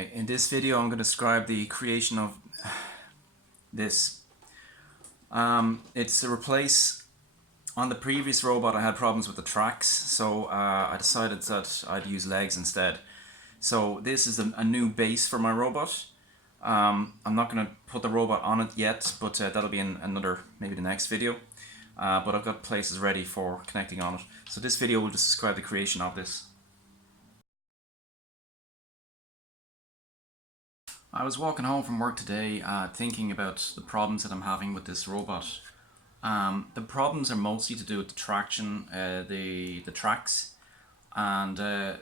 Right, in this video I'm going to describe the creation of this. It's to replace, on the previous robot I had problems with the tracks, so I decided that I'd use legs instead. So this is a new base for my robot. I'm not going to put the robot on it yet, but that'll be in another, maybe the next video. But I've got places ready for connecting on it. So this video will just describe the creation of this. I was walking home from work today thinking about the problems that I'm having with this robot. The problems are mostly to do with the traction, the tracks, and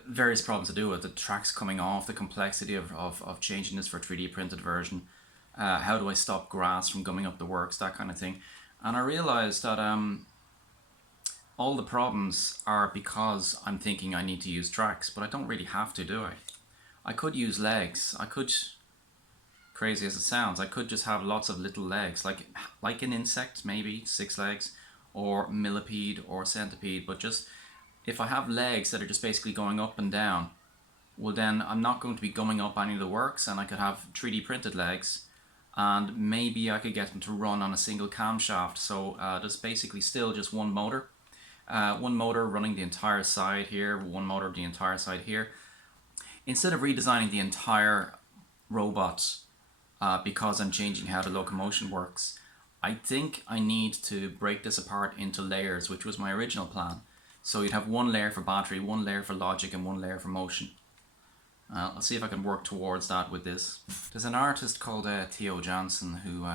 various problems to do with the tracks coming off, the complexity of changing this for a 3D printed version. How do I stop grass from gumming up the works, that kind of thing. And I realized that all the problems are because I'm thinking I need to use tracks, but I don't really have to, do I? I could use legs. I could, crazy as it sounds, I could just have lots of little legs, like an insect, maybe 6 legs, or millipede or centipede. But just if I have legs that are just basically going up and down, well then I'm not going to be gumming up any of the works, and I could have 3D printed legs, and maybe I could get them to run on a single camshaft. So there's basically still just one motor running the entire side here, one motor the entire side here. Instead of redesigning the entire robot because I'm changing how the locomotion works, I think I need to break this apart into layers, which was my original plan. So you'd have one layer for battery, one layer for logic, and one layer for motion. I'll see if I can work towards that with this. There's an artist called Theo Jansen who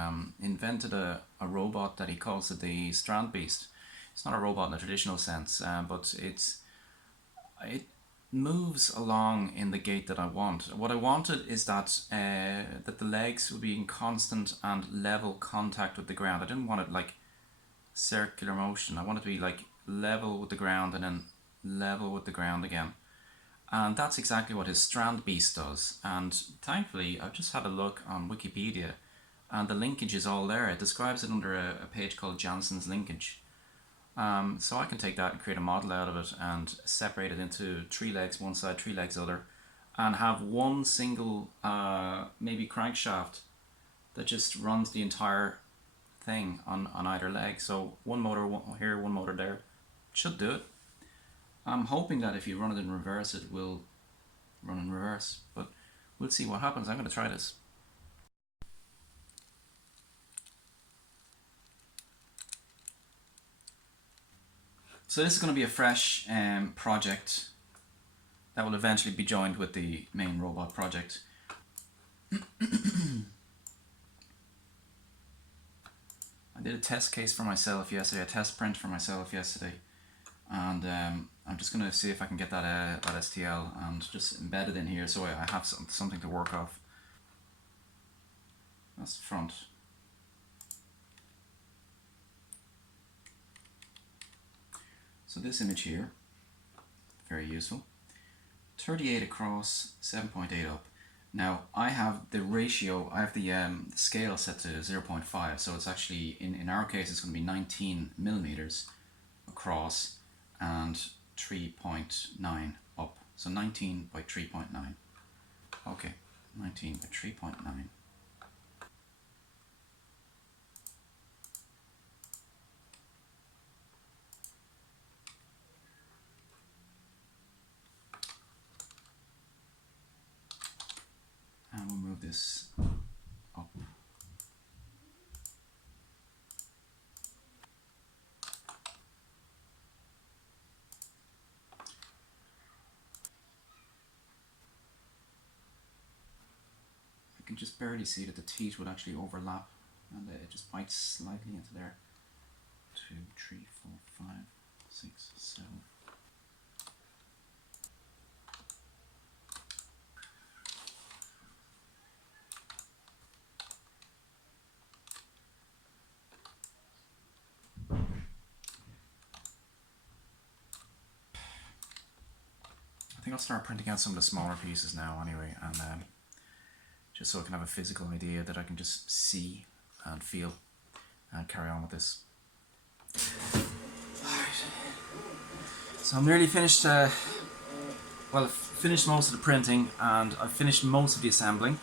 invented a robot that he calls it the Strand Beast. It's not a robot in the traditional sense, but it moves along in the gait that I want. What I wanted is that that the legs would be in constant and level contact with the ground. I didn't want it like circular motion. I wanted it to be like level with the ground and then level with the ground again. And that's exactly what his Strand Beast does. And thankfully, I've just had a look on Wikipedia, and the linkage is all there. It describes it under a page called Jansen's Linkage. So I can take that and create a model out of it and separate it into 3 legs one side, 3 legs other, and have one single maybe crankshaft that just runs the entire thing on either leg. So one motor here, one motor there. Should do it. I'm hoping that if you run it in reverse, it will run in reverse, but we'll see what happens. I'm going to try this. So this is going to be a fresh project that will eventually be joined with the main robot project. I did a test case for myself yesterday, a test print for myself yesterday, and I'm just going to see if I can get that STL and just embed it in here so I have something to work off. That's the front. So this image here, very useful. 38 across, 7.8 up. Now I have the ratio, I have the scale set to 0.5, so it's actually, in our case, it's going to be 19 millimeters across and 3.9 up. So 19 by 3.9. Okay, 19 by 3.9. And we'll move this up. I can just barely see that the teeth would actually overlap, and it just bites slightly into there. 2, 3, 4, 5, 6, 7. I think I'll start printing out some of the smaller pieces now anyway, and just so I can have a physical idea that I can just see and feel and carry on with this. So I'm nearly finished, well, finished most of the printing and I've finished most of the assembling,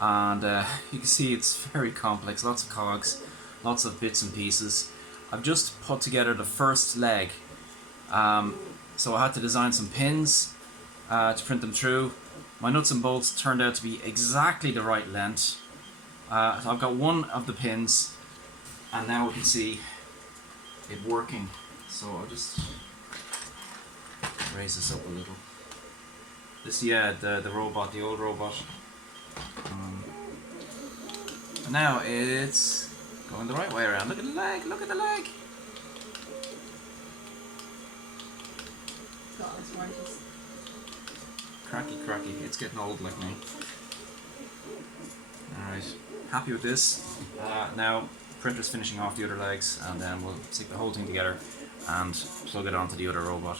and you can see it's very complex, lots of cogs, lots of bits and pieces. I've just put together the first leg, so I had to design some pins to print them through. My nuts and bolts turned out to be exactly the right length. So I've got one of the pins, and now we can see it working. So I'll just raise this up a little. This, yeah, the robot, the old robot. Now it's going the right way around. Look at the leg, look at the leg. Got arthritis. Cracky, it's getting old like me. Alright, happy with this. Now, printer's finishing off the other legs, and then we'll stick the whole thing together and plug it onto the other robot.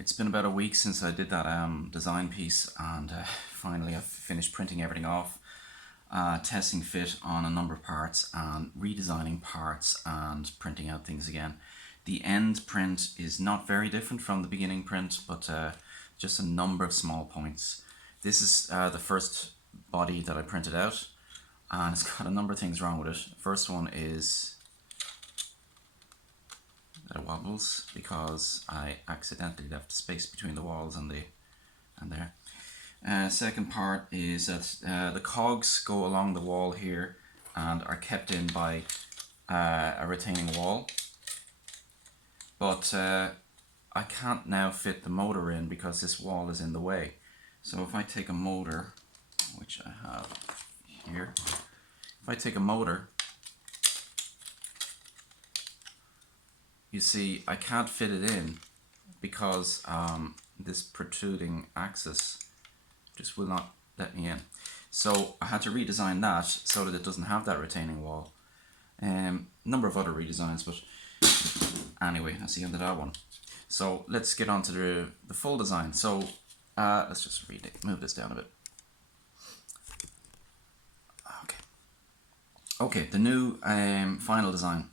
It's been about a week since I did that design piece, and finally I've finished printing everything off, testing fit on a number of parts and redesigning parts and printing out things again. The end print is not very different from the beginning print, but just a number of small points. This is the first body that I printed out, and it's got a number of things wrong with it. First one is that it wobbles because I accidentally left space between the walls and there. Second part is that the cogs go along the wall here and are kept in by a retaining wall, but I can't now fit the motor in because this wall is in the way. So if I take a motor, which I have here, if I take a motor, you see I can't fit it in because this protruding axis just will not let me in. So I had to redesign that so that it doesn't have that retaining wall. Number of other redesigns, but anyway, that's the end of that one. So let's get on to the full design. So let's just move this down a bit. Okay, the new final design.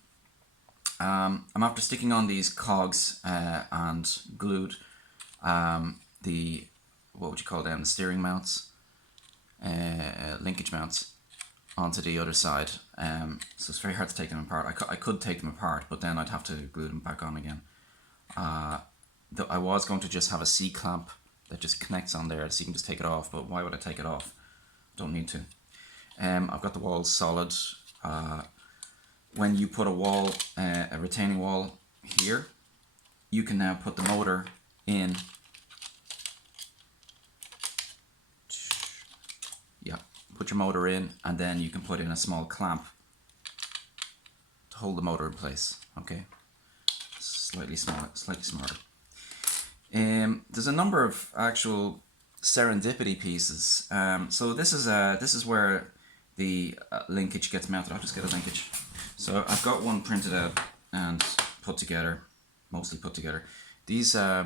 I'm after sticking on these cogs and glued the, what would you call them, the steering mounts, linkage mounts, onto the other side. So it's very hard to take them apart. I could take them apart, but then I'd have to glue them back on again. I was going to just have a C-clamp that just connects on there so you can just take it off, but why would I take it off? Don't need to. I've got the walls solid. When you put a wall, a retaining wall here, you can now put the motor in. Yeah, put your motor in, and then you can put in a small clamp to hold the motor in place. Okay, slightly smarter. There's a number of actual serendipity pieces. So this is where the linkage gets mounted. I'll just get a linkage. So I've got one printed out and put together, mostly put together. These, as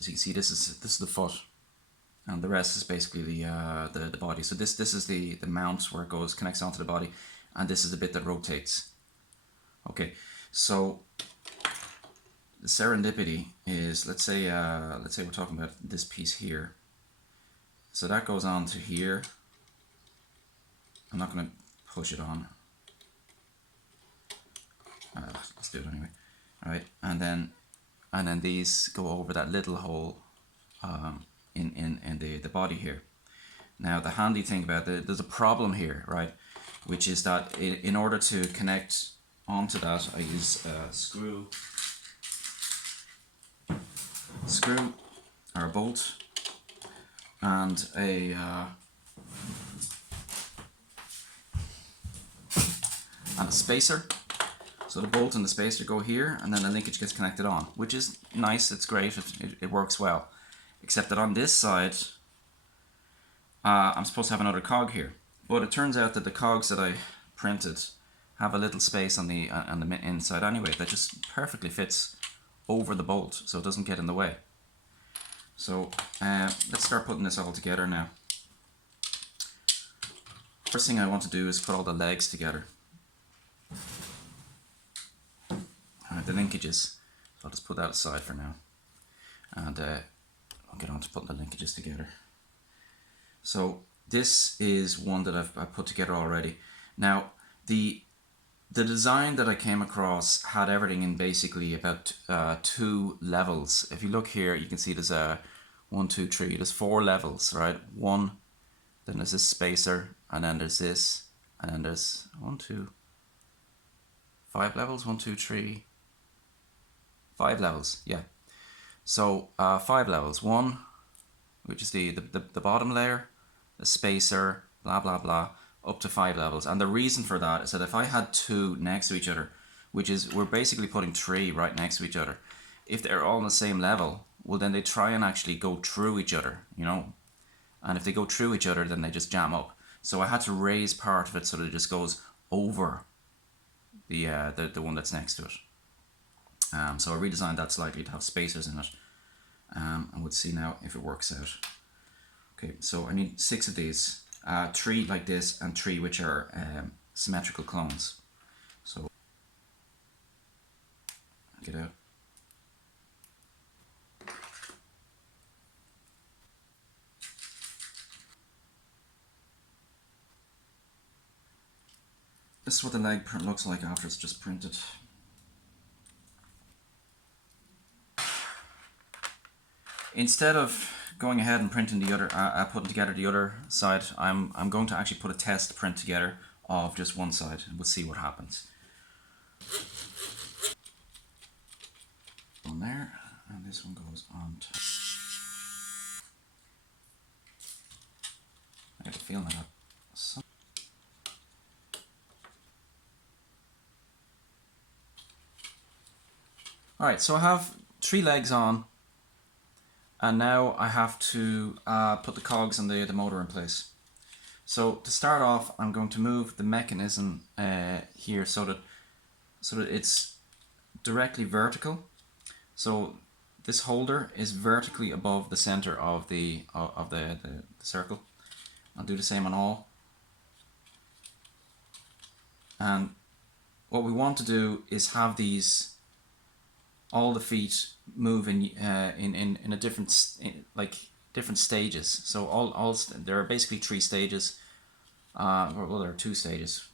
you can see, this is the foot, and the rest is basically the body. So this is the mount where it goes, connects onto the body, and this is the bit that rotates. Okay, so the serendipity is, let's say we're talking about this piece here. So that goes on to here. I'm not going to push it on. Let's do it anyway. All right, and then these go over that little hole in the body here. Now the handy thing about there's a problem here, right? Which is that in order to connect onto that, I use a screw or a bolt and a spacer. So the bolt and the spacer go here, and then the linkage gets connected on, which is nice, it's great, it works well. Except that on this side, I'm supposed to have another cog here. But it turns out that the cogs that I printed have a little space on the inside anyway that just perfectly fits over the bolt, so it doesn't get in the way. So let's start putting this all together now. First thing I want to do is put all the legs together. linkages. So I'll just put that aside for now, and I'll get on to putting the linkages together. So this is one that I've put together already. Now the design that I came across had everything in basically about 2 levels. If you look here, you can see there's a 1, 2, 3. There's 4 levels, right? One, then there's this spacer, and then there's this, and then there's 1, 2, 5 levels. 1, 2, 3, 5 levels. Yeah. So 5 levels. One, which is the bottom layer, the spacer, blah blah blah, up to 5 levels. And the reason for that is that if I had 2 next to each other, which is, we're basically putting 3 right next to each other, if they're all on the same level, well then they try and actually go through each other, you know, and if they go through each other then they just jam up. So I had to raise part of it so that it just goes over the one that's next to it. So I redesigned that slightly to have spacers in it, and we'll see now if it works out. Okay, so I need 6 of these, 3 like this and 3 which are symmetrical clones. So get out. This is what the leg print looks like after it's just printed. Instead of going ahead and printing the other, putting together the other side, I'm going to actually put a test print together of just one side, and we'll see what happens. On there, and this one goes on top. I get a feeling like that. Alright, so I have 3 legs on, and now I have to put the cogs and the motor in place. So to start off, I'm going to move the mechanism here so that it's directly vertical. So this holder is vertically above the center of the circle. I'll do the same on all. And what we want to do is have these, all the feet move in a different different stages. So there are basically 3 stages. Well, there are 2 stages.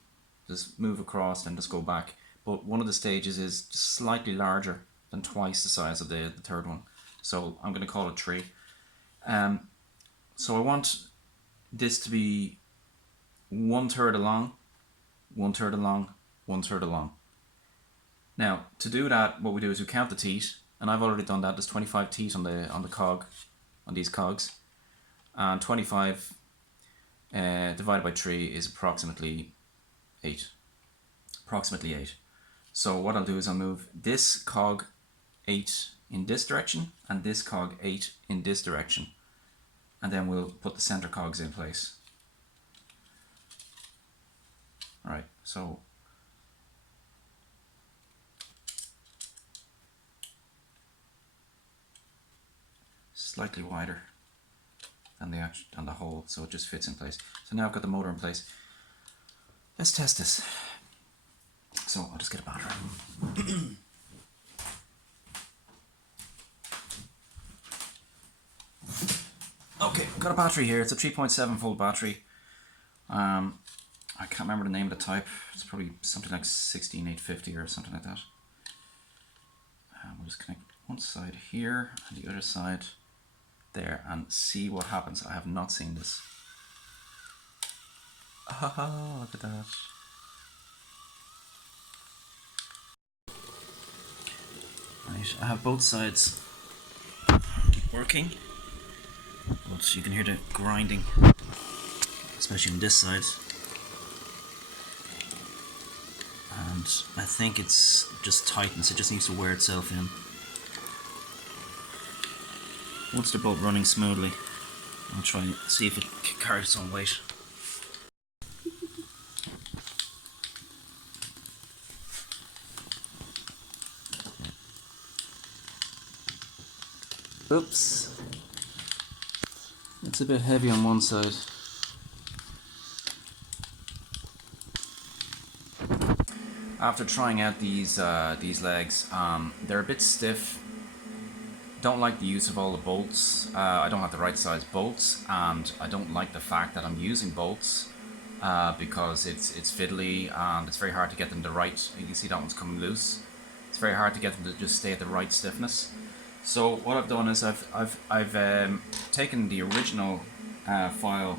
Just move across and just go back. But one of the stages is just slightly larger than twice the size of the third one. So I'm going to call it 3. So I want this to be 1/3 along, 1/3 along, 1/3 along. Now, to do that, what we do is we count the teeth, and I've already done that. There's 25 teeth on the cog, on these cogs, and 25 divided by 3 is approximately 8. Approximately 8. So what I'll do is I'll move this cog 8 in this direction, and this cog 8 in this direction, and then we'll put the center cogs in place. Alright, so slightly wider than the hole, so it just fits in place. So now I've got the motor in place. Let's test this. So I'll just get a battery. Okay, got a battery here. It's a 3.7 volt battery. I can't remember the name of the type. It's probably something like 16850 or something like that. We'll just connect one side here and the other side there and see what happens. I have not seen this. Ah, look at that. Right, I have both sides working, but you can hear the grinding, especially on this side. And I think it's just tightness, it just needs to wear itself in. Once they're both running smoothly, I'll try and see if it carries its own weight. Oops, it's a bit heavy on one side. after trying out these legs, they're a bit stiff. Don't like the use of all the bolts. I don't have the right size bolts, and I don't like the fact that I'm using bolts because it's fiddly and it's very hard to get them the right. You can see that one's coming loose. It's very hard to get them to just stay at the right stiffness. So what I've done is I've taken the original file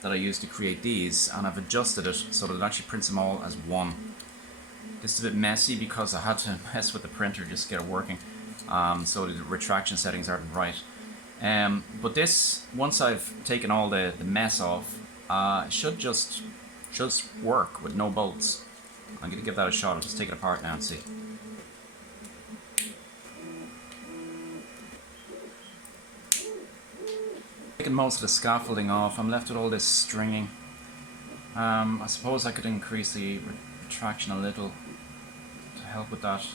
that I used to create these, and I've adjusted it so that it actually prints them all as one. This is a bit messy because I had to mess with the printer just to get it working. So the retraction settings aren't right. But this, once I've taken all the mess off, it should just work with no bolts. I'm going to give that a shot. I'll just take it apart now and see. Taking most of the scaffolding off, I'm left with all this stringing. I suppose I could increase the retraction a little to help with that.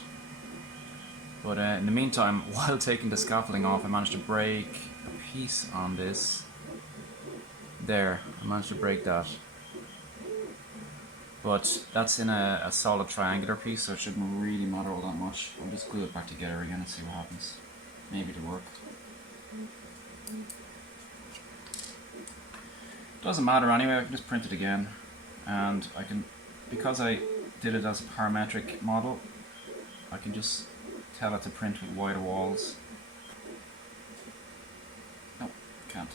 But in the meantime, while taking the scaffolding off, I managed to break a piece on this. There, I managed to break that. But that's in a solid triangular piece, so it shouldn't really matter all that much. I'll just glue it back together again and see what happens. Maybe it'll work. Doesn't matter anyway, I can just print it again. And I can, because I did it as a parametric model, I can just tell it to print with wider walls. No, can't.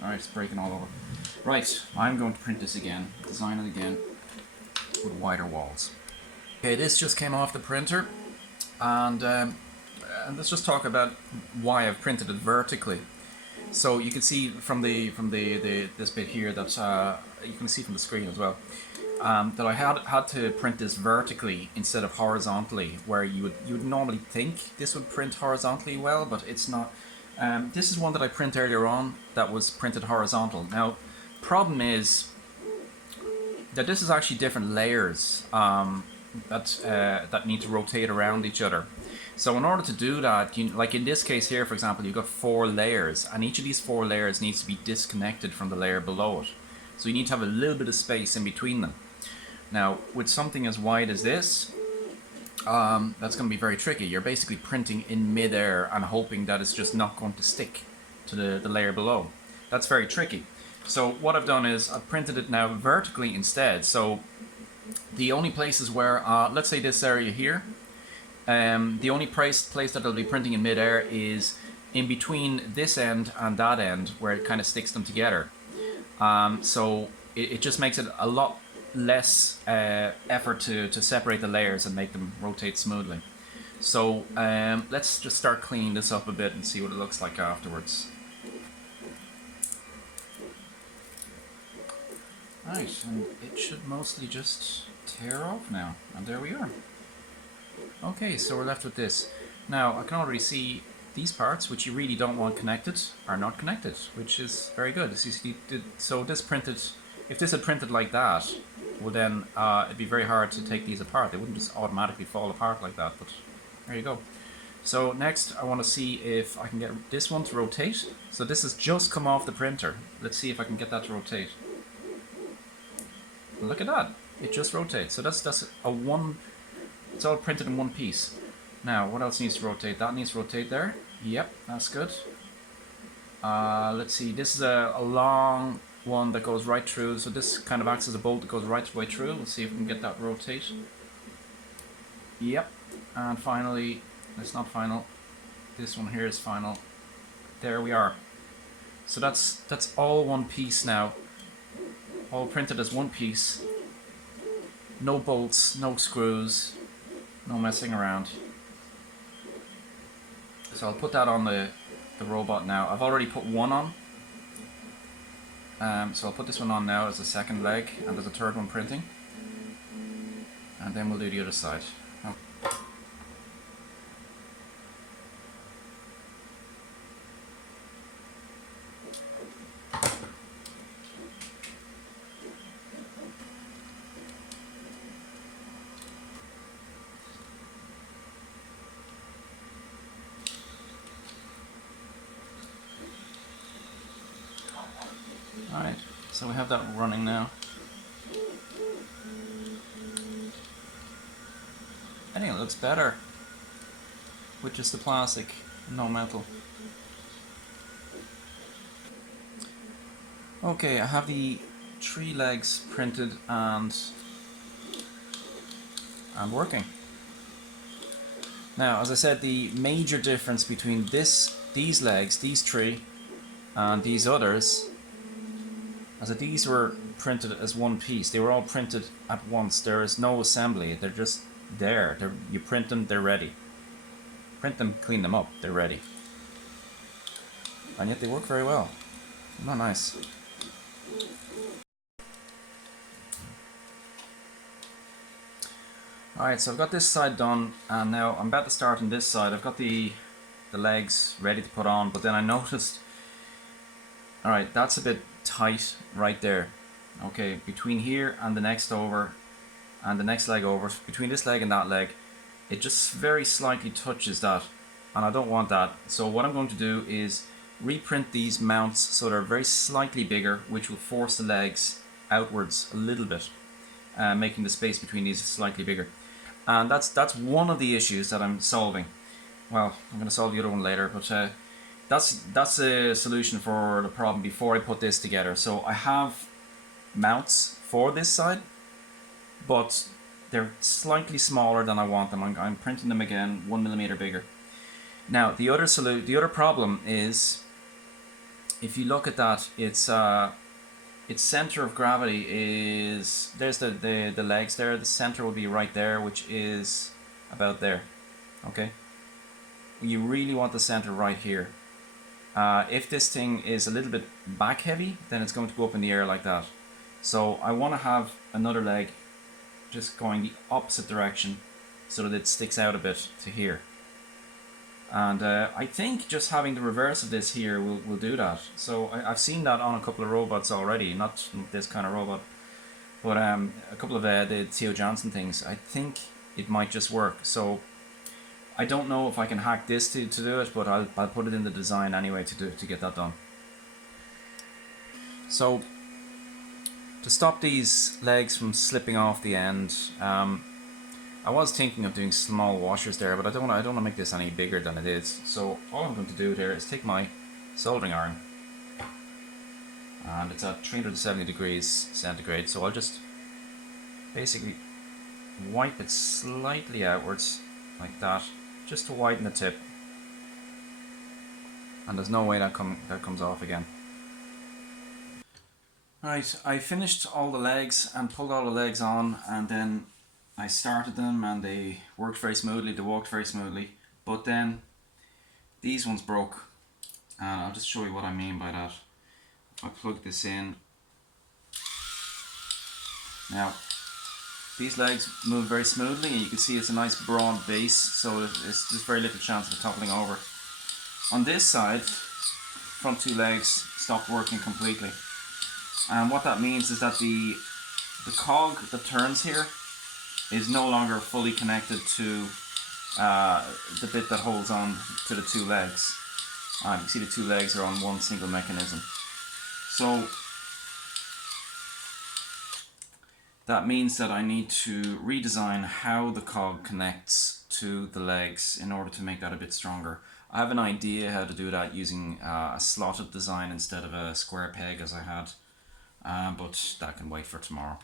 Alright, it's breaking all over. Right, I'm going to print this again, design it again with wider walls. Okay, this just came off the printer, and let's just talk about why I've printed it vertically. So you can see from this bit here that you can see from the screen as well. That I had to print this vertically instead of horizontally, where you would normally think this would print horizontally well, but it's not. This is one that I print earlier on that was printed horizontal. Now, problem is that this is actually different layers that need to rotate around each other. So in order to do that, like in this case here, for example, you've got 4 layers, and each of these 4 layers needs to be disconnected from the layer below it. So you need to have a little bit of space in between them. Now, with something as wide as this, that's going to be very tricky. You're basically printing in mid-air and hoping that it's just not going to stick to the layer below. That's very tricky. So what I've done is I've printed it now vertically instead. So the only places where, let's say this area here, the only place that it'll be printing in mid-air is in between this end and that end, where it kind of sticks them together. So it just makes it a lot less effort to separate the layers and make them rotate smoothly. So let's just start cleaning this up a bit and see what it looks like afterwards. Right, and it should mostly just tear off now, and there we are. Okay, so we're left with this. Now I can already see these parts, which you really don't want connected, are not connected, which is very good. So this printed, if this had printed like that, well then it'd be very hard to take these apart. They wouldn't just automatically fall apart like that, but there you go. So next I want to see if I can get this one to rotate. So this has just come off the printer. Let's see if I can get that to rotate. Look at that, it just rotates. So that's a one, it's all printed in one piece. Now what else needs to rotate? That needs to rotate there. Yep, that's good. Let's see, this is a long one that goes right through, so this kind of acts as a bolt that goes right the way through. Let's see if we can get that to rotate. Yep, and finally, that's not final, this one here is final. There we are. So that's all one piece now, all printed as one piece. No bolts, no screws, no messing around. So I'll put that on the robot now. I've already put one on. So I'll put this one on now as a second leg, and there's a third one printing. And then we'll do the other side. Oh. Alright, so we have that running now. I think it looks better with just the plastic, no metal. Okay, I have the 3 legs printed and working. Now, as I said, the major difference between these legs, these 3, and these others, as if these were printed as one piece. They were all printed at once. There is no assembly. They're just there. You print them, they're ready. Print them, clean them up, they're ready. And yet they work very well. Not nice. Alright, so I've got this side done, and now I'm about to start on this side. I've got the legs ready to put on, but then I noticed, alright, that's a bit tight right there. Okay, between here and the next over, and the next leg over, between this leg and that leg, it just very slightly touches that, and I don't want that. So what I'm going to do is reprint these mounts so they're very slightly bigger, which will force the legs outwards a little bit, making the space between these slightly bigger. And that's one of the issues that I'm solving. Well, I'm going to solve the other one later, but that's a solution for the problem before I put this together. So I have mounts for this side, but they're slightly smaller than I want them. I'm printing them again 1mm bigger. Now the other problem is, if you look at that, its center of gravity is, there's the legs there. The center will be right there, which is about there. Okay, you really want the center right here. If this thing is a little bit back heavy, then it's going to go up in the air like that. So I want to have another leg just going the opposite direction so that it sticks out a bit to here. And I think just having the reverse of this here will do that. So I've seen that on a couple of robots already, not this kind of robot, but a couple of the Theo Jansen things. I think it might just work. So I don't know if I can hack this to do it, but I'll put it in the design anyway to get that done. So to stop these legs from slipping off the end, I was thinking of doing small washers there, but I don't want to make this any bigger than it is. So all I'm going to do there is take my soldering iron, and it's at 370 degrees centigrade, so I'll just basically wipe it slightly outwards like that, just to widen the tip, and there's no way that comes off again. Right, I finished all the legs and pulled all the legs on, and then I started them and they worked very smoothly, they walked very smoothly, but then these ones broke, and I'll just show you what I mean by that. If I plug this in, now these legs move very smoothly, and you can see it's a nice broad base, so there's very little chance of it toppling over. On this side, front 2 legs stopped working completely, and what that means is that the cog that turns here is no longer fully connected to the bit that holds on to the 2 legs. You can see the 2 legs are on one single mechanism. So that means that I need to redesign how the cog connects to the legs in order to make that a bit stronger. I have an idea how to do that using a slotted design instead of a square peg as I had, but that can wait for tomorrow.